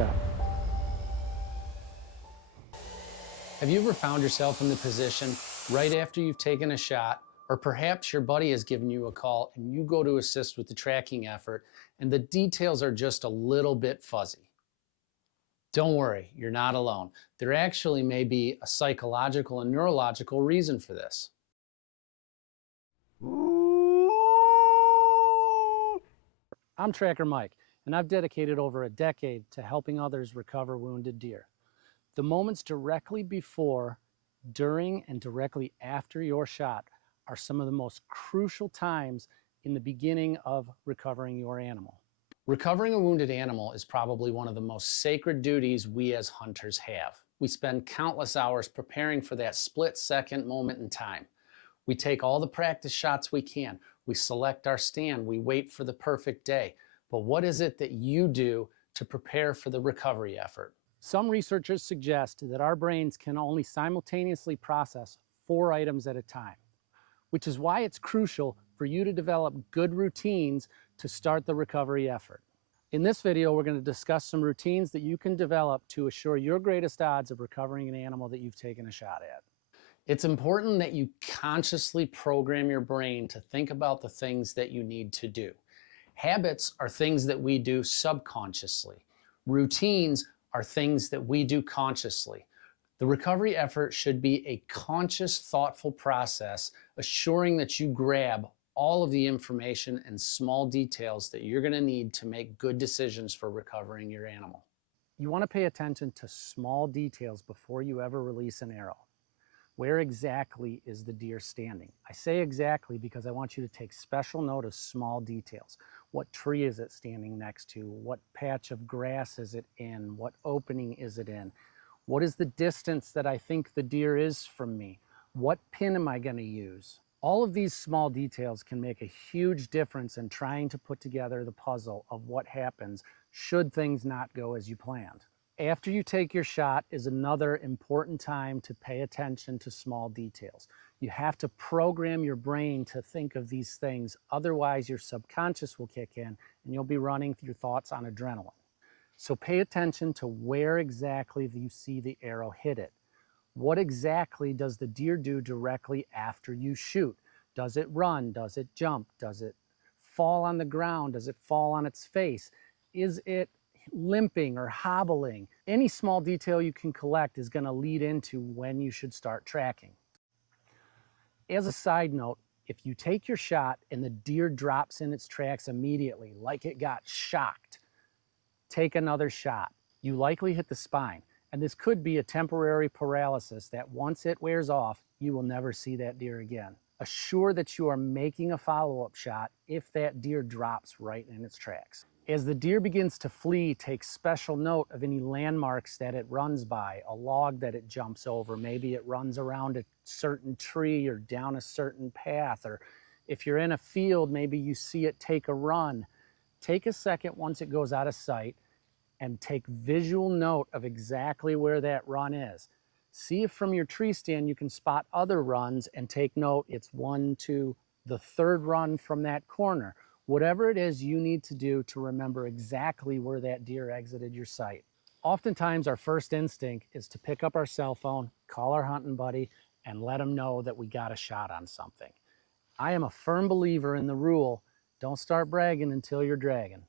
shot. Have you ever found yourself in the position right after you've taken a shot, or perhaps your buddy has given you a call and you go to assist with the tracking effort and the details are just a little bit fuzzy? Don't worry, you're not alone. There actually may be a psychological and neurological reason for this. I'm Tracker Mike, and I've dedicated over a decade to helping others recover wounded deer. The moments directly before, during, and directly after your shot are some of the most crucial times in the beginning of recovering your animal. Recovering a wounded animal is probably one of the most sacred duties we as hunters have. We spend countless hours preparing for that split-second moment in time. We take all the practice shots we can. We select our stand. We wait for the perfect day. But what is it that you do to prepare for the recovery effort? Some researchers suggest that our brains can only simultaneously process 4 items at a time, which is why it's crucial for you to develop good routines to start the recovery effort. In this video, we're going to discuss some routines that you can develop to assure your greatest odds of recovering an animal that you've taken a shot at. It's important that you consciously program your brain to think about the things that you need to do. Habits are things that we do subconsciously. Routines are things that we do consciously. The recovery effort should be a conscious, thoughtful process, assuring that you grab all of the information and small details that you're going to need to make good decisions for recovering your animal. You want to pay attention to small details before you ever release an arrow. Where exactly is the deer standing? I say exactly because I want you to take special note of small details. What tree is it standing next to? What patch of grass is it in? What opening is it in? What is the distance that I think the deer is from me? What pin am I going to use? All of these small details can make a huge difference in trying to put together the puzzle of what happens should things not go as you planned. After you take your shot is another important time to pay attention to small details. You have to program your brain to think of these things, otherwise your subconscious will kick in and you'll be running your thoughts on adrenaline. So pay attention to where exactly you see the arrow hit it. What exactly does the deer do directly after you shoot? Does it run? Does it jump? Does it fall on the ground? Does it fall on its face? Is it limping or hobbling? Any small detail you can collect is going to lead into when you should start tracking. As a side note, if you take your shot and the deer drops in its tracks immediately, like it got shocked, take another shot. You likely hit the spine, and this could be a temporary paralysis that once it wears off, you will never see that deer again. Assure that you are making a follow-up shot if that deer drops right in its tracks. As the deer begins to flee, take special note of any landmarks that it runs by, a log that it jumps over, maybe it runs around a certain tree or down a certain path, or if you're in a field, maybe you see it take a run. Take a second once it goes out of sight and take visual note of exactly where that run is. See if from your tree stand you can spot other runs and take note it's 1, 2, the third run from that corner. Whatever it is you need to do to remember exactly where that deer exited your sight. Oftentimes our first instinct is to pick up our cell phone, call our hunting buddy, and let them know that we got a shot on something. I am a firm believer in the rule, don't start bragging until you're dragging.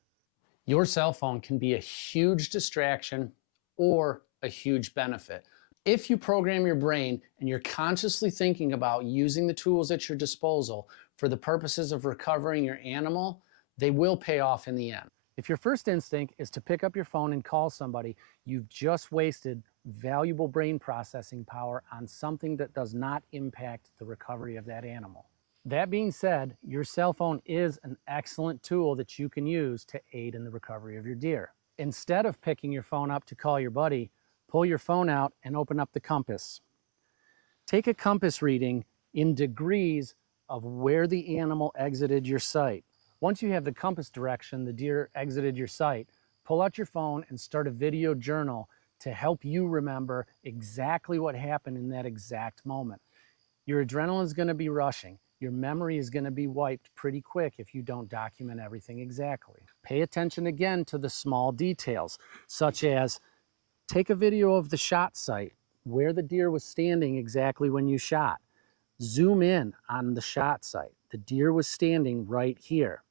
Your cell phone can be a huge distraction or a huge benefit. If you program your brain and you're consciously thinking about using the tools at your disposal for the purposes of recovering your animal, they will pay off in the end. If your first instinct is to pick up your phone and call somebody, you've just wasted valuable brain processing power on something that does not impact the recovery of that animal. That being said, your cell phone is an excellent tool that you can use to aid in the recovery of your deer. Instead of picking your phone up to call your buddy, pull your phone out and open up the compass. Take a compass reading in degrees of where the animal exited your sight. Once you have the compass direction the deer exited your sight, pull out your phone and start a video journal to help you remember exactly what happened in that exact moment. Your adrenaline is going to be rushing. Your memory is going to be wiped pretty quick if you don't document everything exactly. Pay attention again to the small details, such as take a video of the shot site, where the deer was standing exactly when you shot. Zoom in on the shot site. The deer was standing right here.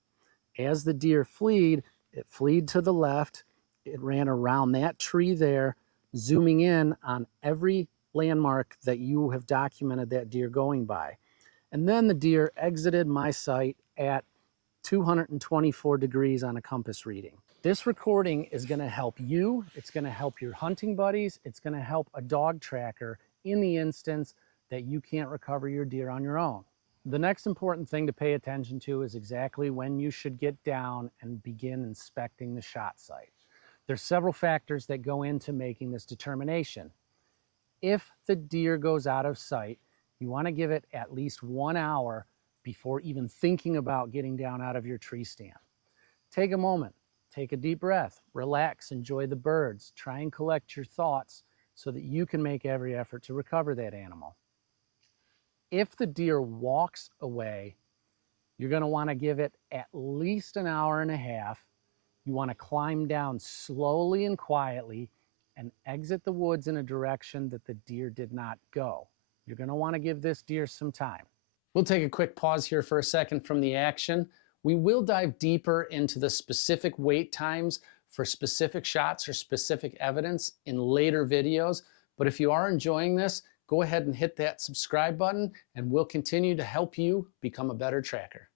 As the deer fled, it fled to the left. It ran around that tree there, zooming in on every landmark that you have documented that deer going by. And then the deer exited my site at 224 degrees on a compass reading. This recording is going to help you, it's going to help your hunting buddies, it's going to help a dog tracker in the instance that you can't recover your deer on your own. The next important thing to pay attention to is exactly when you should get down and begin inspecting the shot site. There's several factors that go into making this determination. If the deer goes out of sight, you want to give it at least 1 hour before even thinking about getting down out of your tree stand. Take a moment, take a deep breath, relax, enjoy the birds, try and collect your thoughts so that you can make every effort to recover that animal. If the deer walks away, you're going to want to give it at least 1.5 hours. You want to climb down slowly and quietly and exit the woods in a direction that the deer did not go. You're going to want to give this deer some time. We'll take a quick pause here for a second from the action. We will dive deeper into the specific wait times for specific shots or specific evidence in later videos. But if you are enjoying this, go ahead and hit that subscribe button and we'll continue to help you become a better tracker.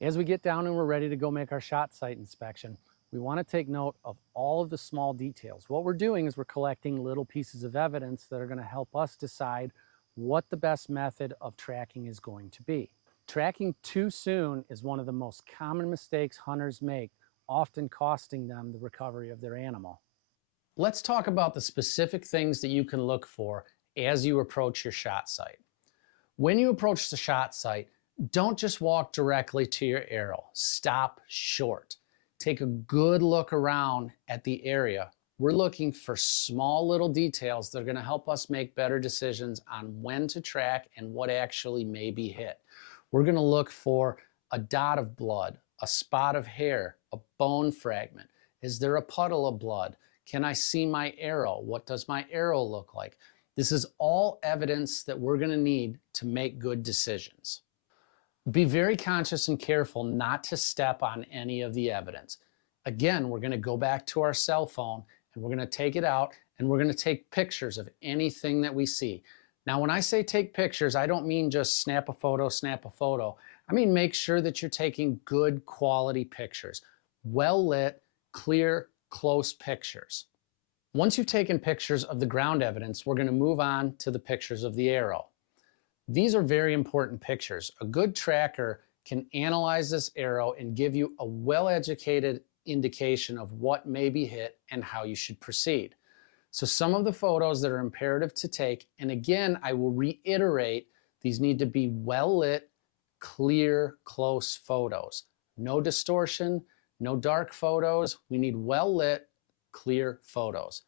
As we get down and we're ready to go make our shot site inspection, we want to take note of all of the small details. What we're doing is we're collecting little pieces of evidence that are going to help us decide what the best method of tracking is going to be. Tracking too soon is one of the most common mistakes hunters make, often costing them the recovery of their animal. Let's talk about the specific things that you can look for as you approach your shot site. When you approach the shot site, don't just walk directly to your arrow. Stop short. Take a good look around at the area. We're looking for small little details that are going to help us make better decisions on when to track and what actually may be hit. We're going to look for a dot of blood, a spot of hair, a bone fragment. Is there a puddle of blood? Can I see my arrow? What does my arrow look like? This is all evidence that we're going to need to make good decisions. Be very conscious and careful not to step on any of the evidence. Again, we're going to go back to our cell phone and we're going to take it out and we're going to take pictures of anything that we see. Now, when I say take pictures, I don't mean just snap a photo, snap a photo. I mean make sure that you're taking good quality pictures, well lit, clear, close pictures. Once you've taken pictures of the ground evidence, we're going to move on to the pictures of the arrow. These are very important pictures. A good tracker can analyze this arrow and give you a well-educated indication of what may be hit and how you should proceed. So some of the photos that are imperative to take, and again, I will reiterate, these need to be well-lit, clear, close photos. No distortion, no dark photos. We need well-lit, clear photos.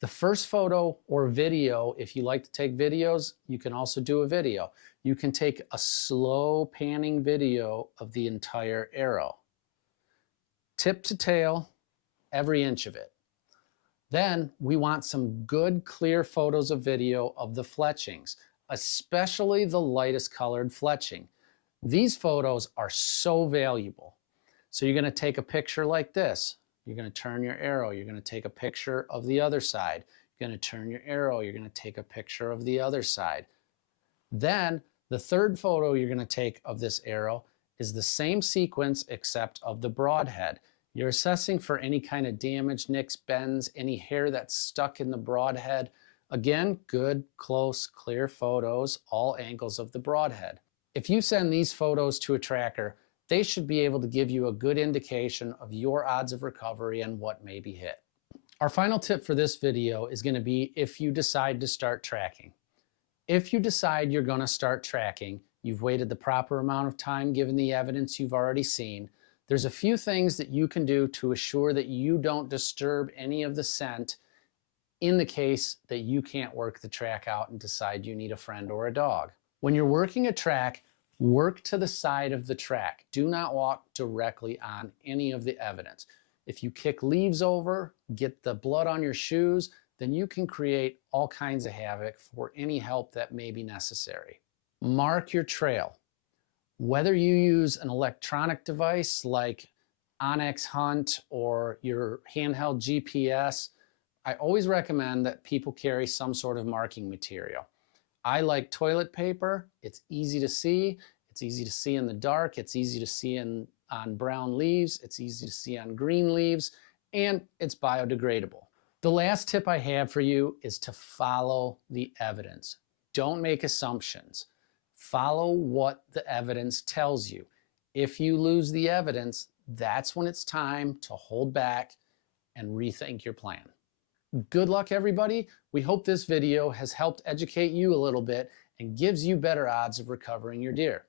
The first photo or video, if you like to take videos, you can also do a video. You can take a slow panning video of the entire arrow. Tip to tail, every inch of it. Then we want some good clear photos of video of the fletchings, especially the lightest colored fletching. These photos are so valuable. So you're going to take a picture like this. You're going to turn your arrow. You're going to take a picture of the other side. You're going to turn your arrow. You're going to take a picture of the other side. Then the third photo you're going to take of this arrow is the same sequence except of the broadhead. You're assessing for any kind of damage, nicks, bends, any hair that's stuck in the broadhead. Again, good, close, clear photos, all angles of the broadhead. If you send these photos to a tracker, they should be able to give you a good indication of your odds of recovery and what may be hit. Our final tip for this video is going to be if you decide to start tracking. If you decide you're going to start tracking, you've waited the proper amount of time given the evidence you've already seen, there's a few things that you can do to assure that you don't disturb any of the scent in the case that you can't work the track out and decide you need a friend or a dog. When you're working a track, Work to the side of the track. Do not walk directly on any of the evidence. If you kick leaves over, get the blood on your shoes, then you can create all kinds of havoc for any help that may be necessary. Mark your trail. Whether you use an electronic device like Onyx Hunt or your handheld GPS, I always recommend that people carry some sort of marking material. I like toilet paper. It's easy to see. It's easy to see in the dark. It's easy to see on brown leaves. It's easy to see on green leaves, and it's biodegradable. The last tip I have for you is to follow the evidence. Don't make assumptions. Follow what the evidence tells you. If you lose the evidence, that's when it's time to hold back and rethink your plan. Good luck, everybody. We hope this video has helped educate you a little bit and gives you better odds of recovering your deer.